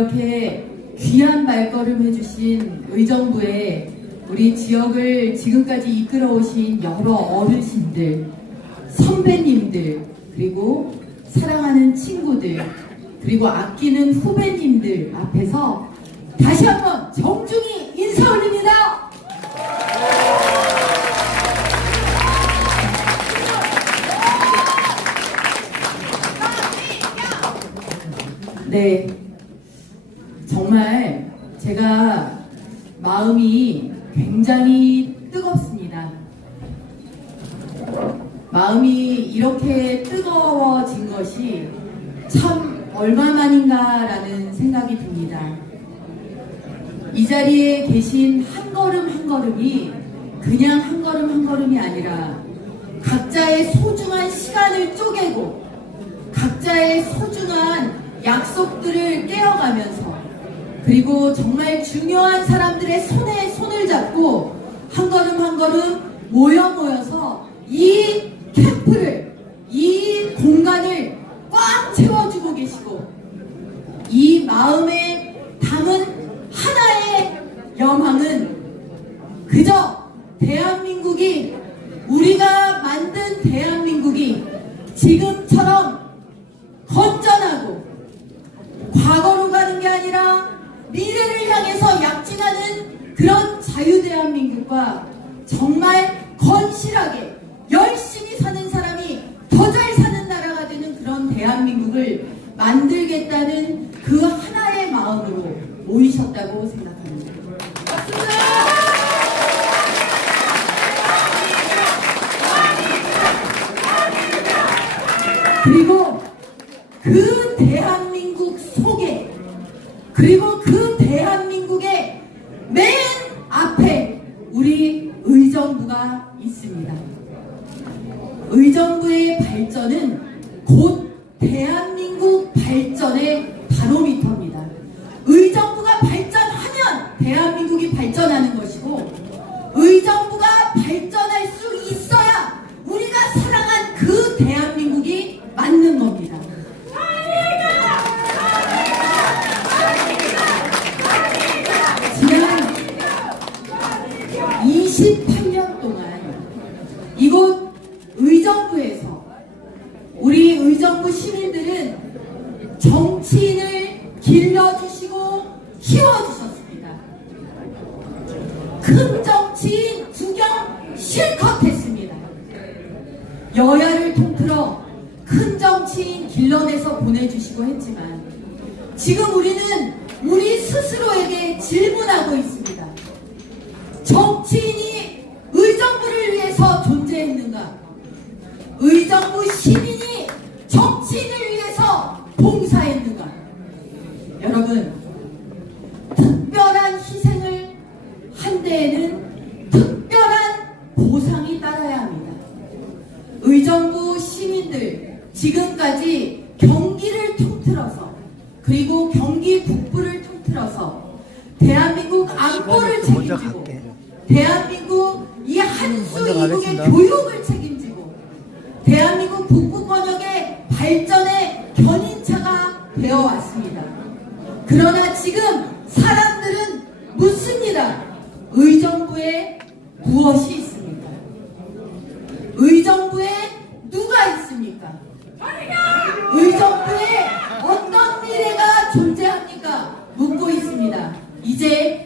이렇게 귀한 발걸음 해주신 의정부에 우리 지역을 지금까지 이끌어 오신 여러 어르신들, 선배님들, 그리고 사랑하는 친구들, 그리고 아끼는 후배님들 앞에서 다시 한번 정중히 인사 올립니다! 네. 정말 제가 마음이 굉장히 뜨겁습니다. 마음이 이렇게 뜨거워진 것이 참 얼마만인가라는 생각이 듭니다. 이 자리에 계신 한 걸음 한 걸음이 그냥 한 걸음 한 걸음이 아니라 각자의 소중한 시간을 쪼개고 각자의 소중한 약속들을 깨어가면서 그리고 정말 중요한 사람들의 손에 손을 잡고 한 걸음 한 걸음 모여 모여서 이 캠프를 이 공간을 꽉 채워주고 계시고 이 마음에 담은 하나의 여망은 그저 대한민국이 우리가 만든 대한민국이 지금처럼 건전하고 과거로 가는 게 아니라 미래를 향해서 약진하는 그런 자유대한민국과 정말 건실하게 열심히 사는 사람이 더 잘 사는 나라가 되는 그런 대한민국을 만들겠다는 그 하나의 마음으로 모이셨다고 생각합니다. 그리고 그 대한민국 속에 그리고 그 대한민국의 맨 앞에 우리 의정부가 있습니다. 의정부의 발전은 곧 대한민국 발전의 바로미터입니다. 의정부가 발전하면 대한민국이 발전하는 것이고 시민들은 정치인을 길러주시고 키워주셨습니다. 큰 정치인 구경 실컷 했습니다. 여야를 통틀어 큰 정치인 길러내서 보내주시고 했지만 지금 우리는 우리 스스로에게 질문하고 있습니다. 정치인이 의정부를 위해서 존재했는가? 의정부 시민 이 정치인을 위해서 봉사했는가? 여러분, 특별한 희생을 한 데에는 특별한 보상이 따라야 합니다. 의정부 시민들 지금까지 경기를 통틀어서 그리고 경기 북부를 통틀어서 대한민국 안보를 책임지고. 대한민국 이 한수 이국의. 교육을 책임지고 대한민국 권역의 발전의 견인차가 되어 왔습니다. 그러나 지금 사람들은 묻습니다. 의정부에 무엇이 있습니까? 의정부에 누가 있습니까? 의정부에 어떤 미래가 존재합니까? 묻고 있습니다. 이제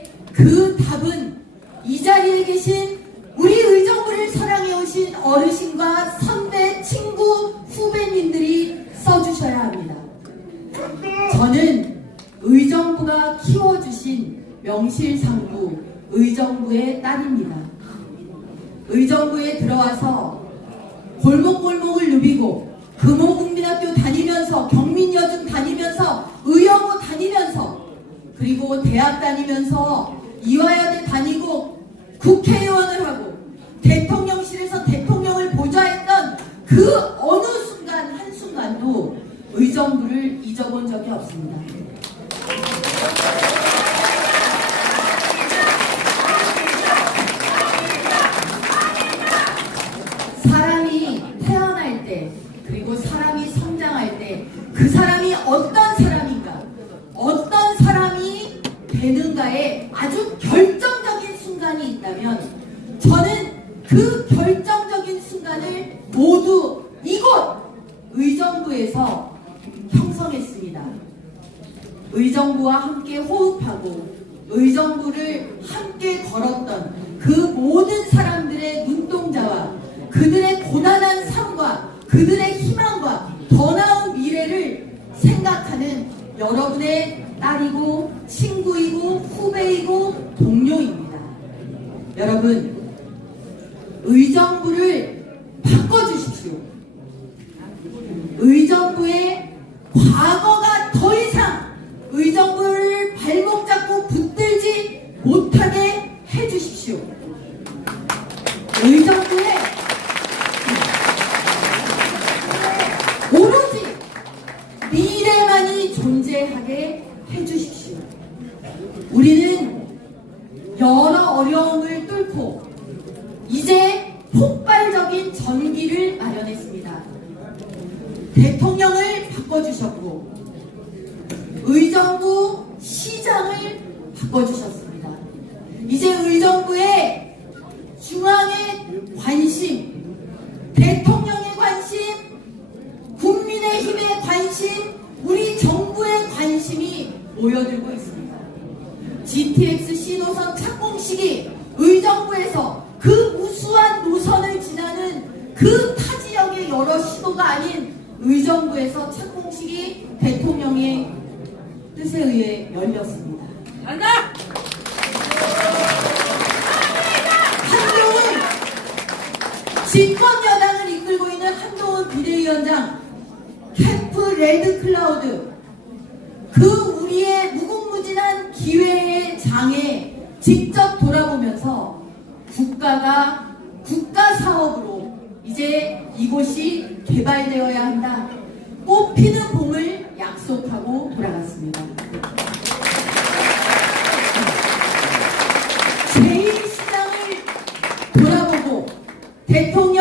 금호국민학교 다니면서 경민여중 다니면서 의영호 다니면서 그리고 대학 다니면서 이화여대 다니고 국회의원을 하고 대통령실에서 대통령을 보좌했던 그 어느 순간 한순간도 의정부를 잊어본 적이 없습니다. 사람이 태어날 때 의정부에서 형성했습니다. 의정부와 함께 호흡하고 의정부를 함께 걸었던 그 모든 사람들의 눈동자와 그들의 고단한 삶과 그들의 희망과 더 나은 미래를 생각하는 여러분의 딸이고 친구이고 후배이고 동료입니다. 여러분, 의정부를 바꿔주십시오. 의정부의 과거가 더 이상 의정부를 발목 잡고 해주십시오. 의정부의 오로지 미래만이 존재하게 해주십시오. 우리는 여러 어려움을 뚫고 이제 폭발적인 전기를 마련했습니다. 대통령을 바꿔주셨고 의정부 시장을 바꿔주셨습니다. 이제 의정부의 중앙의 관심, 대통령의 관심, 국민의힘의 관심, 우리 정부의 관심이 모여들고 있습니다. GTX 신호선 착공식이 의정부에서 그 우수한 노선을 지나는 그 타 지역의 여러 시도가 아닌 의정부에서 착공식이 대통령의 뜻에 의해 열렸습니다. 한동훈 집권 여당을 이끌고 있는 한동훈 비대위원장 캠프 레드 클라우드 그 우리의 무궁무진한 기회의 장에 직접 돌아보면서 국가가 국가 사업으로 이제 이곳이 개발되어야 한다. 꽃피는 봄을 약속하고 돌아갔습니다. 제1시장을 돌아보고 대통령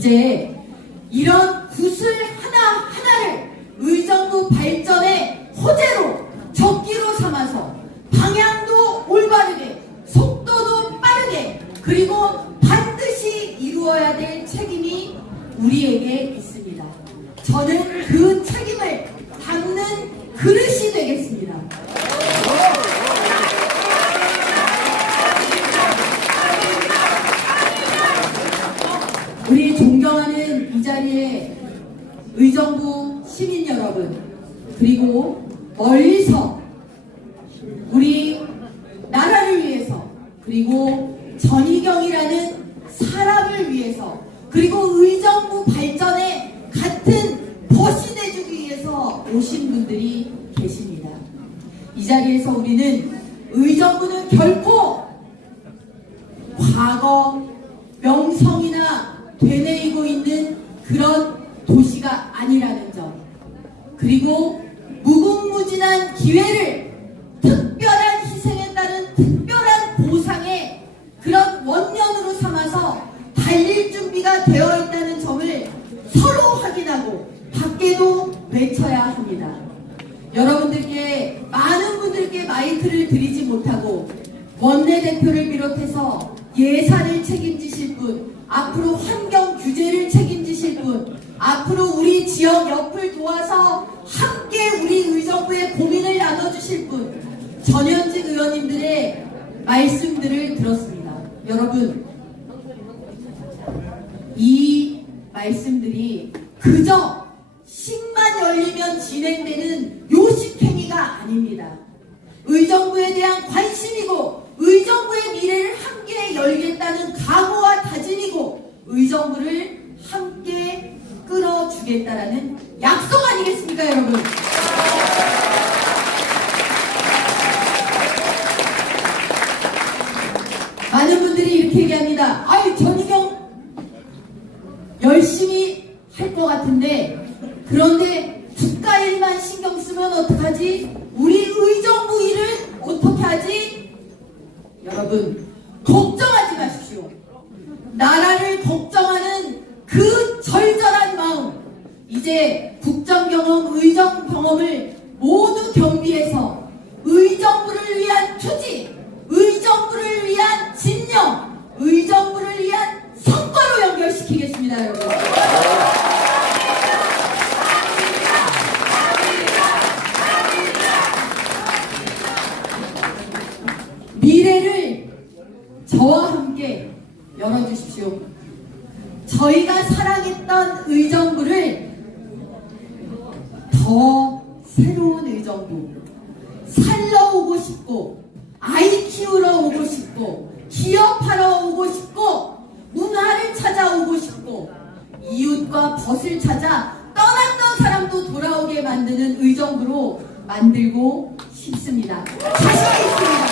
이제 이런 구슬 하나하나를 의정부 발전의 호재로 적기로 삼아서 방향도 올바르게 속도도 빠르게 그리고 반드시 이루어야 될 책임이 우리에게 있습니다. 저는 그 책임을 담는 그릇이 되겠습니다. 우리 존경하는 이 자리에 의정부 시민 여러분 그리고 멀리서 우리 나라를 위해서 그리고 전희경이라는 사람을 위해서 그리고 의정부 발전에 같은 벗이 돼주기 위해서 오신 분들이 계십니다. 이 자리에서 우리는 의정부는 결코 과거 명성이나 되뇌이고 있는 그런 도시가 아니라는 점 그리고 무궁무진한 기회를 특별한 따른 특별한 보상의 그런 원년으로 삼아서 달릴 준비가 되어 있다는 서로 확인하고 밖에도 외쳐야 합니다. 여러분들께 많은 분들께 마이크를 드리지 못하고 원내대표를 비롯해서 예산을 책임지실 분, 앞으로 환경 규제를 책임지실 분, 앞으로 우리 지역 옆을 도와서 함께 우리 의정부의 고민을 나눠주실 분, 전현직 의원님들의 말씀들을 들었습니다. 여러분, 이 말씀들이 그저 식만 열리면 진행되는 요식행위가 아닙니다. 의정부에 대한 관심이고 의정부의 미래를 함께 열겠다는 각오와 다짐이고 의정부를 함께 끌어주겠다라는 약속 저와 함께 열어주십시오. 저희가 사랑했던 의정부를 더 새로운 의정부, 살러 오고 싶고, 아이 키우러 오고 싶고, 기업하러 오고 싶고, 문화를 찾아오고 싶고, 이웃과 벗을 찾아 떠났던 사람도 돌아오게 만드는 의정부로 만들고 싶습니다. 자신 있습니다.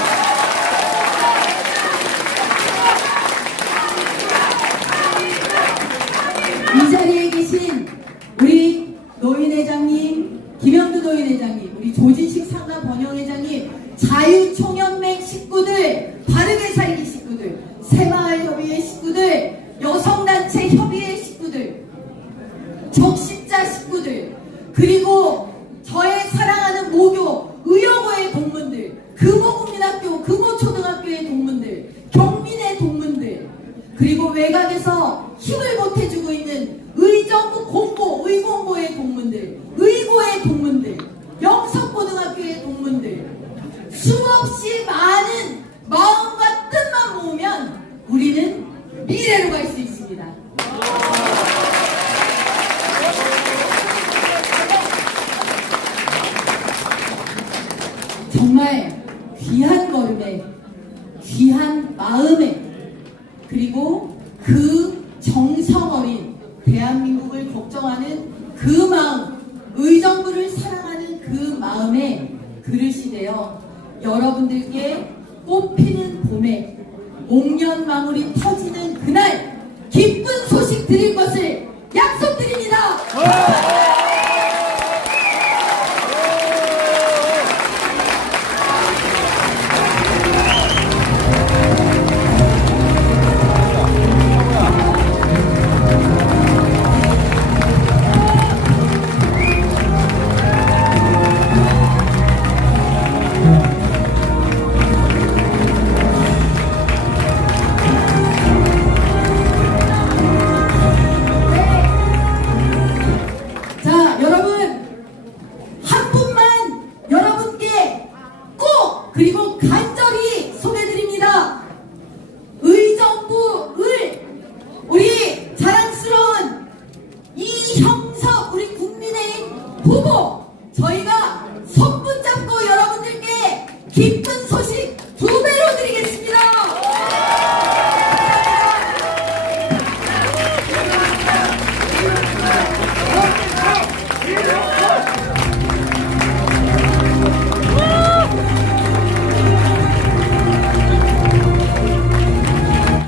적십자 식구들, 그리고 저의 사랑하는 모교, 의여고의 동문들, 금호국민학교, 금호초등학교의 동문들, 경민의 동문들, 그리고 외곽에서 힘을 보태주고 있는 의정부 공고, 의공고의 동문들, 의고의 동문들, 영석고등학교의 동문들, 수없이 많은 마음과 뜻만 모으면 우리는 미래로 갈 수 있습니다. 정말 귀한 걸음에 귀한 마음에 그리고 그 정성 어린 대한민국을 걱정하는 그 마음 의정부를 사랑하는 그 마음에 그릇이 되어 여러분들께 꽃피는 봄에 목련망울이 터지는 그날 기쁜 소식 드릴 것을 약속드립니다. 瀑布。